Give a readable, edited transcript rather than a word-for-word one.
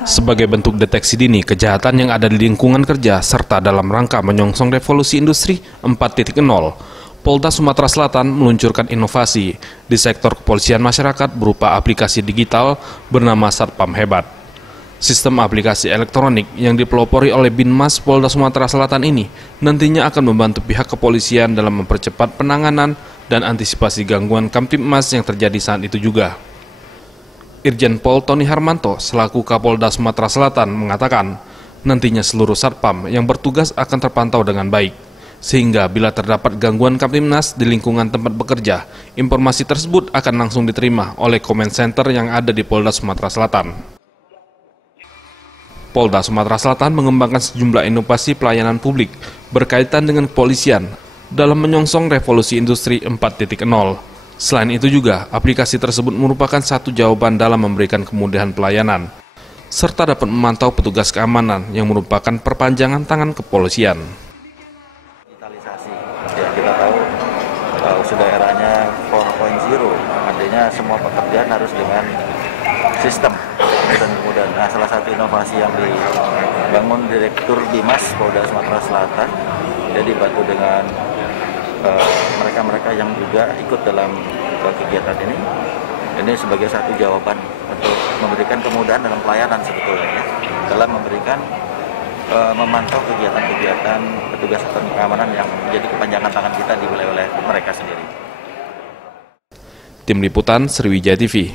Sebagai bentuk deteksi dini kejahatan yang ada di lingkungan kerja serta dalam rangka menyongsong revolusi industri 4.0, Polda Sumatera Selatan meluncurkan inovasi di sektor kepolisian masyarakat berupa aplikasi digital bernama Satpam Hebat. Sistem aplikasi elektronik yang dipelopori oleh Binmas Polda Sumatera Selatan ini nantinya akan membantu pihak kepolisian dalam mempercepat penanganan dan antisipasi gangguan Kamtibmas yang terjadi saat itu juga. Irjen Pol Tony Harmanto selaku Kapolda Sumatera Selatan mengatakan nantinya seluruh satpam yang bertugas akan terpantau dengan baik, sehingga bila terdapat gangguan Kamtibmas di lingkungan tempat bekerja, informasi tersebut akan langsung diterima oleh Command Center yang ada di Polda Sumatera Selatan. Polda Sumatera Selatan mengembangkan sejumlah inovasi pelayanan publik berkaitan dengan kepolisian dalam menyongsong revolusi industri 4.0. Selain itu juga, aplikasi tersebut merupakan satu jawaban dalam memberikan kemudahan pelayanan, serta dapat memantau petugas keamanan yang merupakan perpanjangan tangan kepolisian. Digitalisasi, ya kita tahu sudah eranya 4.0, artinya semua pekerjaan harus dengan sistem dan kemudian. Nah, salah satu inovasi yang dibangun Direktur Bimas Polda Sumatera Selatan, jadi dibantu dengan mereka-mereka yang juga ikut dalam kegiatan ini sebagai satu jawaban untuk memberikan kemudahan dalam pelayanan sebetulnya, dalam memberikan memantau kegiatan-kegiatan petugas keamanan yang menjadi kepanjangan tangan kita dimulai oleh mereka sendiri. Tim Liputan Sriwijaya TV.